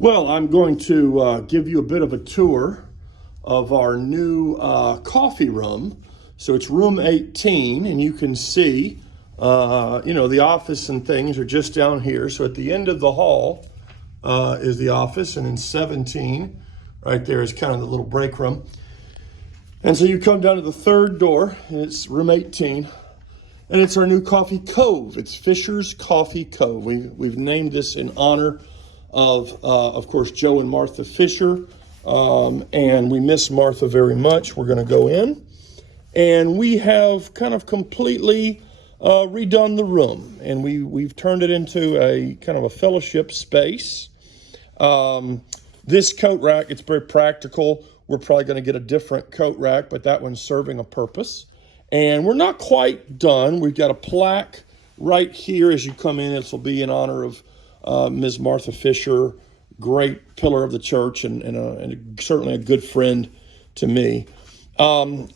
Well, I'm going to give you a bit of a tour of our new coffee room. So it's room 18, and you can see, the office and things are just down here. So at the end of the hall is the office, and in 17, right there is kind of the little break room. And so you come down to the third door, and it's room 18, and it's our new coffee cove. It's Fisher's Coffee Cove. We've named this in honor of course, Joe and Martha Fisher. And we miss Martha very much. We're going to go in. And we have kind of completely redone the room. And we've turned it into a kind of a fellowship space. This coat rack, it's very practical. We're probably going to get a different coat rack, but that one's serving a purpose. And we're not quite done. We've got a plaque right here as you come in. This will be in honor of Ms. Martha Fisher, great pillar of the church and certainly a good friend to me.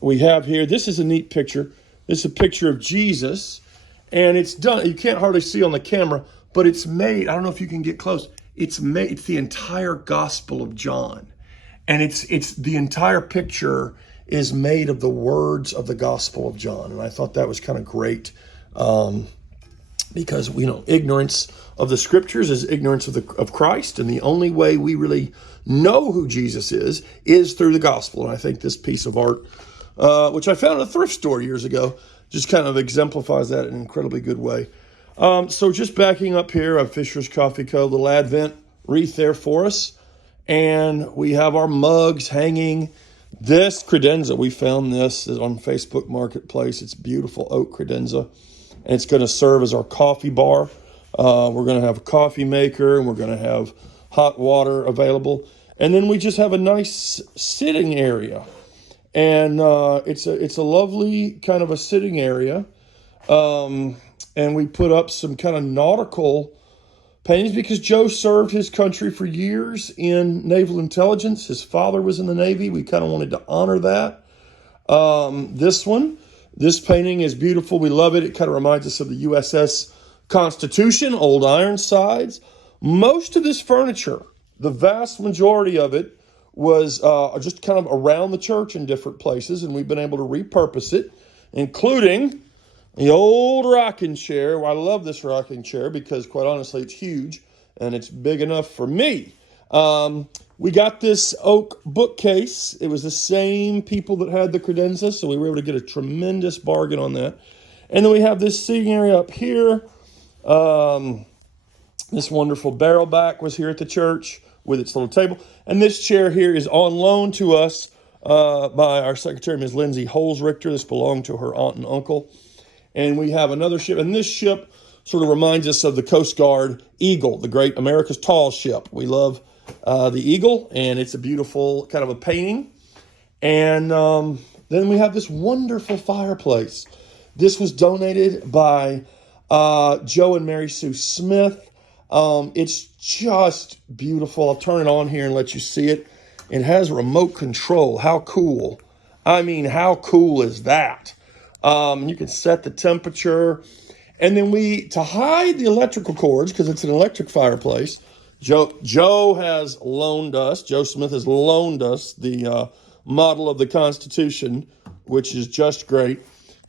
We have here, this is a neat picture. This is a picture of Jesus, and it's done. You can't hardly see on the camera, but it's made, I don't know if you can get close. It's the entire Gospel of John. And it's the entire picture is made of the words of the Gospel of John. And I thought that was kind of great. Because ignorance of the scriptures is ignorance of Christ, and the only way we really know who Jesus is through the gospel. And I think this piece of art, which I found at a thrift store years ago, just kind of exemplifies that in an incredibly good way. So just backing up here, of Fisher's Coffee Co., little Advent wreath there for us, and we have our mugs hanging. This credenza, we found this on Facebook Marketplace. It's beautiful oak credenza. And it's going to serve as our coffee bar. We're going to have a coffee maker, and we're going to have hot water available. And then we just have a nice sitting area. And it's a lovely kind of a sitting area. And we put up some kind of nautical paintings because Joe served his country for years in naval intelligence. His father was in the Navy. We kind of wanted to honor that. This painting is beautiful. We love it. It kind of reminds us of the USS Constitution, old Ironsides. Most of this furniture, the vast majority of it, was just kind of around the church in different places, and we've been able to repurpose it, including the old rocking chair. Well, I love this rocking chair because, quite honestly, it's huge, and it's big enough for me. We got this oak bookcase. It was the same people that had the credenza, so we were able to get a tremendous bargain on that. And then we have this seating area up here. This wonderful barrel back was here at the church with its little table. And this chair here is on loan to us by our secretary, Ms. Lindsay Holzrichter. This belonged to her aunt and uncle. And we have another ship, and this ship sort of reminds us of the Coast Guard Eagle, the great America's Tall ship. We love the Eagle, and it's a beautiful kind of a painting. And then we have this wonderful fireplace. This was donated by Joe and Mary Sue Smith. It's just beautiful. I'll turn it on here and let you see it. It has remote control. How cool. I mean, how cool is that? You can set the temperature. And then to hide the electrical cords, because it's an electric fireplace, Joe has loaned us, Joe Smith has loaned us the model of the Constitution, which is just great.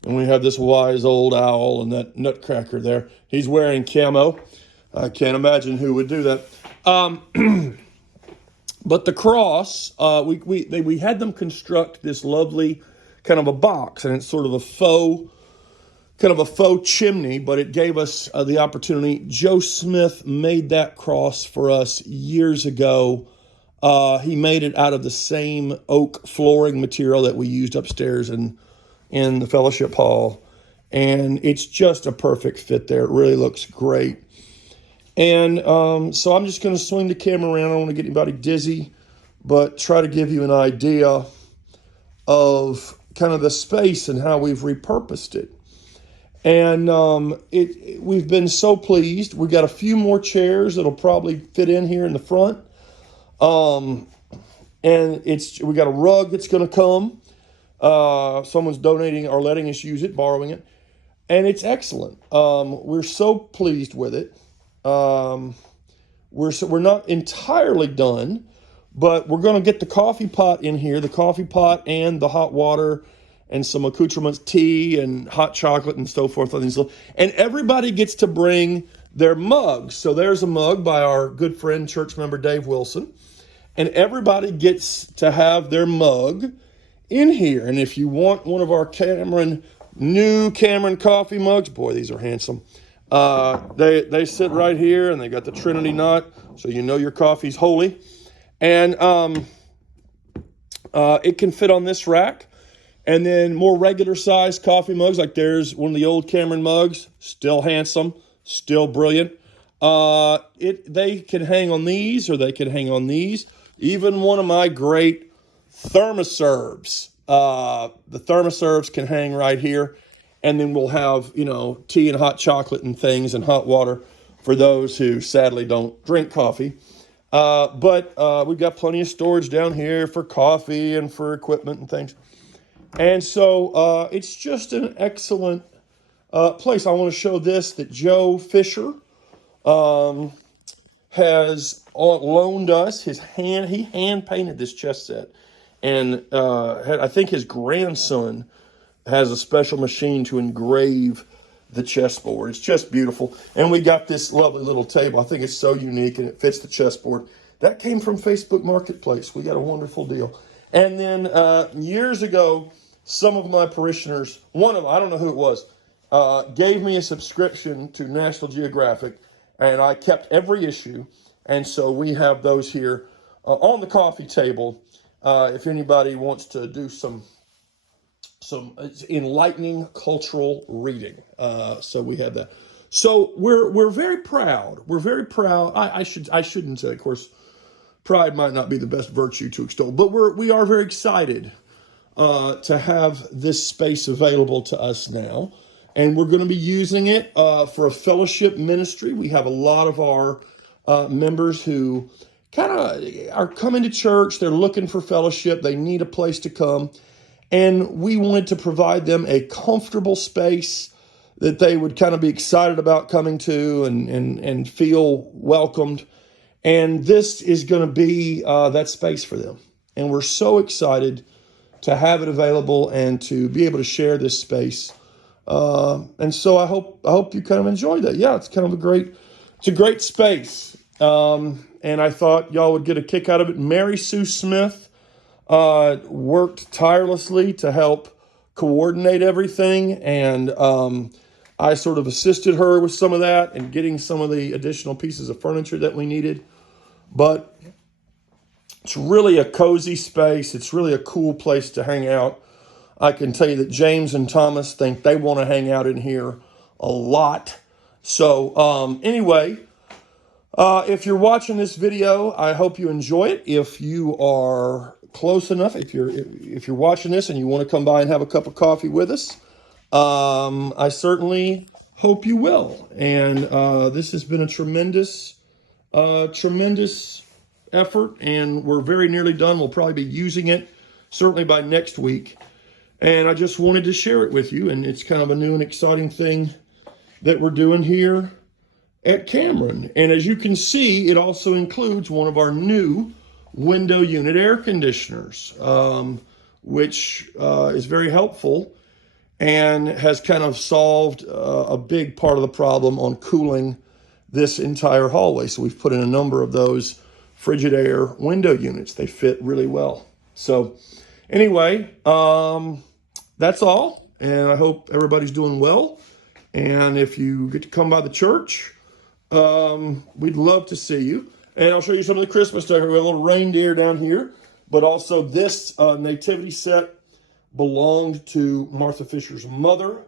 And we have this wise old owl and that nutcracker there. He's wearing camo. I can't imagine who would do that. But the cross, we had them construct this lovely kind of a box, and it's sort of a faux chimney, but it gave us the opportunity. Joe Smith made that cross for us years ago. He made it out of the same oak flooring material that we used upstairs in the fellowship hall. And it's just a perfect fit there. It really looks great. And so I'm just going to swing the camera around. I don't want to get anybody dizzy, but try to give you an idea of kind of the space and how we've repurposed it. And we've been so pleased. We've got a few more chairs that'll probably fit in here in the front. And we got a rug that's going to come. Someone's donating or letting us use it, borrowing it. And it's excellent. We're so pleased with it. we're not entirely done, but we're going to get the coffee pot in here, the coffee pot and the hot water and some accoutrements, tea and hot chocolate and so forth. And everybody gets to bring their mugs. So there's a mug by our good friend, church member Dave Wilson. And everybody gets to have their mug in here. And if you want one of our new Cameron coffee mugs, boy, these are handsome. They sit right here, and they got the Trinity knot, so you know your coffee's holy. And it can fit on this rack. And then more regular size coffee mugs, like there's one of the old Cameron mugs, still handsome, still brilliant. They can hang on these, or they can hang on these. Even one of my great thermoserves. The thermoserves can hang right here. And then we'll have, tea and hot chocolate and things and hot water for those who sadly don't drink coffee. But we've got plenty of storage down here for coffee and for equipment and things. And so it's just an excellent place. I want to show this that Joe Fisher has loaned us. He hand painted this chess set. And I think his grandson has a special machine to engrave the chessboard. It's just beautiful. And we got this lovely little table. I think it's so unique, and it fits the chessboard. That came from Facebook Marketplace. We got a wonderful deal. And then years ago, some of my parishioners, one of them, I don't know who it was, gave me a subscription to National Geographic, and I kept every issue. And so we have those here on the coffee table if anybody wants to do some enlightening cultural reading. So we have that. So we're very proud. We're very proud. I shouldn't say, of course, pride might not be the best virtue to extol, but we are very excited to have this space available to us now. And we're going to be using it for a fellowship ministry. We have a lot of our members who kind of are coming to church. They're looking for fellowship. They need a place to come. And we wanted to provide them a comfortable space that they would kind of be excited about coming to and feel welcomed. And this is going to be that space for them. And we're so excited to have it available and to be able to share this space. And so I hope you kind of enjoy that. Yeah, it's kind of it's a great space. And I thought y'all would get a kick out of it. Mary Sue Smith worked tirelessly to help coordinate everything. And I sort of assisted her with some of that and getting some of the additional pieces of furniture that we needed. But it's really a cozy space. It's really a cool place to hang out. I can tell you that James and Thomas think they want to hang out in here a lot. So anyway, if you're watching this video, I hope you enjoy it. If you are close enough, if you're watching this and you want to come by and have a cup of coffee with us, I certainly hope you will. And this has been a tremendous effort, and we're very nearly done. We'll probably be using it certainly by next week. And I just wanted to share it with you. And it's kind of a new and exciting thing that we're doing here at Cameron. And as you can see, it also includes one of our new window unit air conditioners, which is very helpful and has kind of solved a big part of the problem on cooling this entire hallway. So we've put in a number of those frigid air window units. They fit really well. So anyway, that's all. And I hope everybody's doing well. And if you get to come by the church, we'd love to see you. And I'll show you some of the Christmas stuff. We have a little reindeer down here. But also this nativity set belonged to Martha Fisher's mother,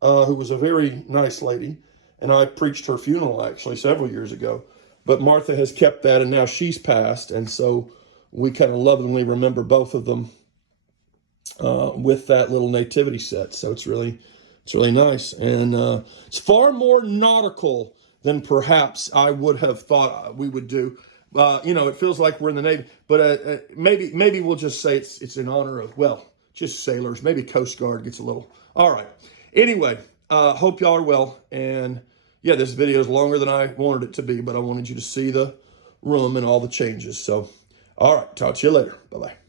who was a very nice lady. And I preached her funeral actually several years ago. But Martha has kept that, and now she's passed. And so we kind of lovingly remember both of them with that little nativity set. So it's really nice. And it's far more nautical than perhaps I would have thought we would do. It feels like we're in the Navy, but maybe we'll just say it's in honor of, just sailors. Maybe Coast Guard gets a little. All right. Anyway, hope y'all are well. And yeah, this video is longer than I wanted it to be, but I wanted you to see the room and all the changes. So, all right, talk to you later. Bye-bye.